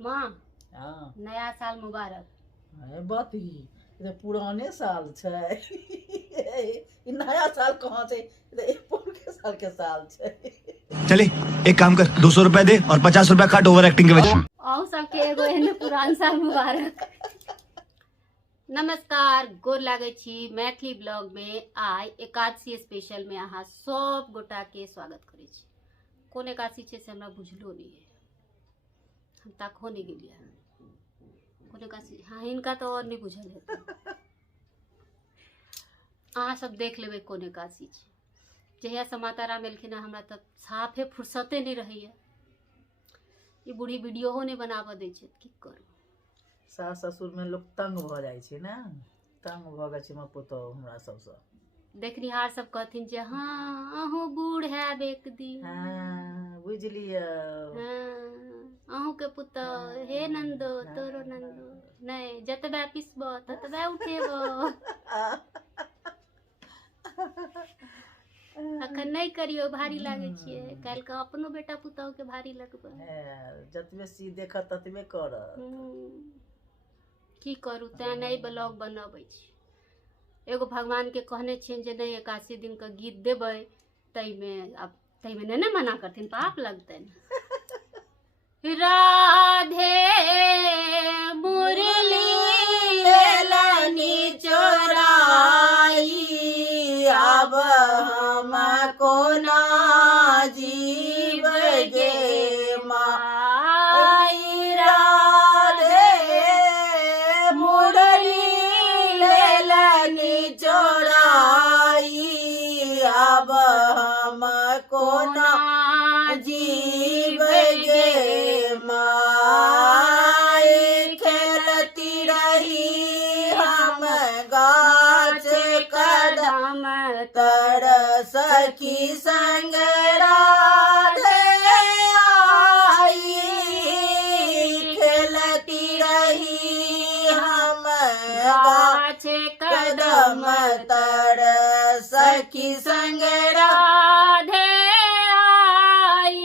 माँ हाँ नया साल मुबारक। बात ही ये पुराने साल छै ई नया साल कहाँ छै ये पुरके साल के साल छै। चले एक काम कर 200 रुपए दे और 50 रुपए काट ओवर एक्टिंग के वजह से। आओ सबके एगो एहने पुरान साल मुबारक। नमस्कार, गोर लागै छी मैथिली ब्लॉग में। आइ एकादशी स्पेशल में अहाँ सब गोटा के स्वागत करै छी। कोन एकादशी छै से हमरा बुझलो नहीं है, हम ताको नहीं गेलिए। कोन एकादशी, हाँ हिनका तो और नहीं बुझल हेतै। अहाँ सब देख लेबै कोन एकादशी छै। जहिया से माता राम एलखिन हँ हमरा तब साफे फुर्सते नहीं रहैया। ई बूढ़ी वीडियो नहीं बनाबऽ दै छै, की करू। सास ससुर में लोग तंग भ जाइ छै ना, तंग भ गए छै हमर पुतौह हमरा सबसँ। देखनिहार सब कहथिन जे हाँ अहूँ बूढ़ हैब एक दिन। हाँ बुझलियै। हाँ अहूँ के पुतौह हे नंदो तोरो नंदो नहीं जतबे पिसबऽ ततबे उठेबऽ। अखन नहीं करियो, भारी लागे छियै, काल्हि के अपनो बेटा पुतौह के भारी लगबै। जतबे सी देखत ततबे करत। की करू, तैं नहीं ब्लॉग बनबै छी। एगो भगवान के कहने छियनि जे नहीं एकादशी दिन के गीत देबै, तैमे अब तैमे नहीं ना मना करथिन, पाप लगतनि। राधे मुरली लेलनी चोराई, अब हम कोना जीव गे माई। राधे मुरली लेलनी चोराई, अब हम कोना जीव गे माई। खेलती रही हम गाछ कदम तर सखी संग राधे आई। खेलती रही हम गाछ कदम तर सखी संग राधे आई।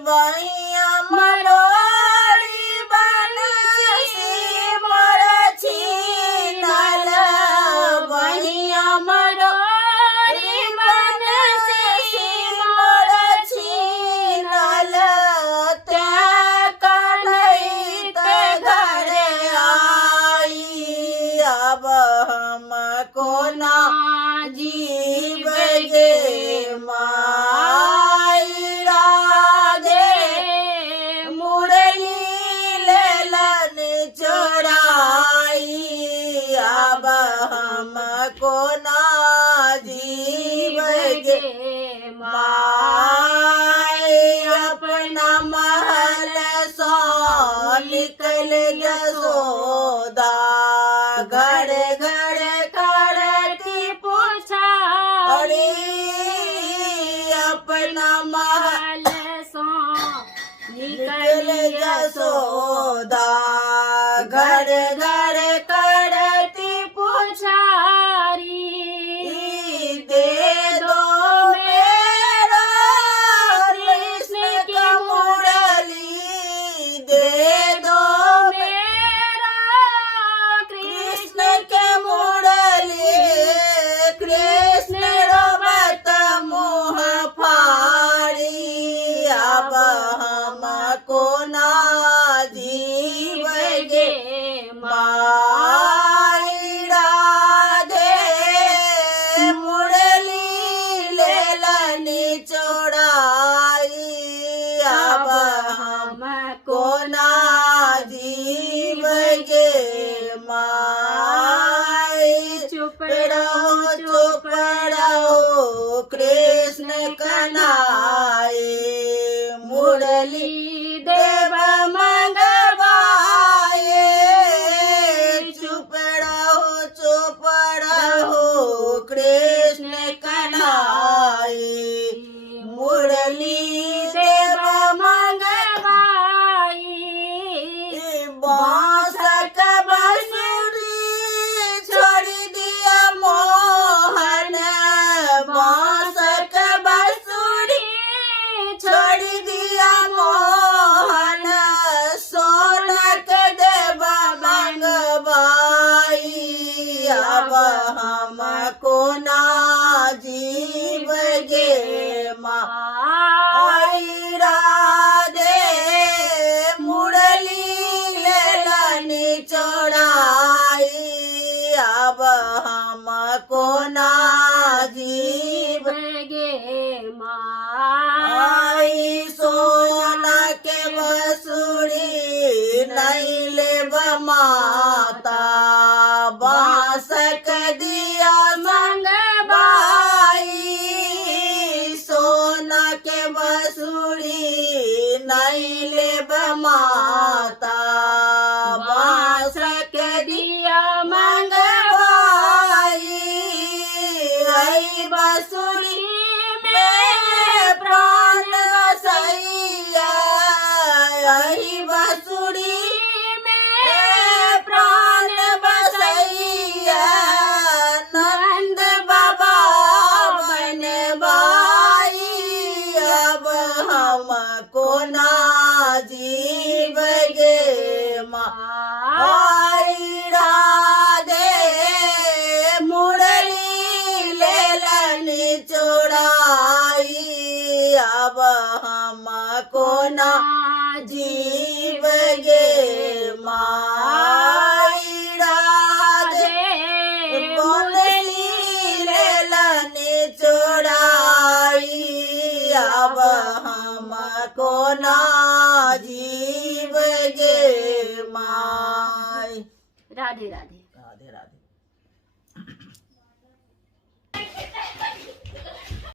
बहिया मरोड़ी बनसी मोर छीनल, बहिया मरोड़ी बनसी मोर छीनल। तैं कन्हैत घर आई, अब हम कोना जीव गे माई। राधे मुरली लेलन चोराई, अब हम कोना जीव गे माई। अपना महल सो निकल जसोदा, घर घर करती पूछा। अरे अपना महल निकल जसोदा, घर घर करती पुछारी। दे दो मेरा कृष्ण की मुरली, दे दो मेरा कृष्ण के मुरली। कृष्ण रोबत मुँह फाड़ी, अब हम कोना जीव गे माई। राधे मुरली लेलनी चोराई, अब हम कोना जीव गे माई। चुप रहो कृष्ण कन्हाई, मुरली देव मंगवाए। चुप रहो कृष्ण कन्हाई, मुरली देव मंगवाई। बांसक बांसुरी छोड़ दिया मोहन, बांसक बांसुरी छोड़ दिया मोहन। माता बासक दिया मंगवाई सोना के बसुरी नहीं लेब माता बासक दिया मंगवाई आई बसुरी में प्राण सैया आई बसुरी में प्राण बसैया नंद बाबा बनवाई अब हमको ना जीव गे माई राधे मुरली लेलनी चोड़ाई अब हमको ना जीव गे माई राधे मुरली लेलनी चोड़ाई अब हमको ना जीव गे माई। राधे राधे।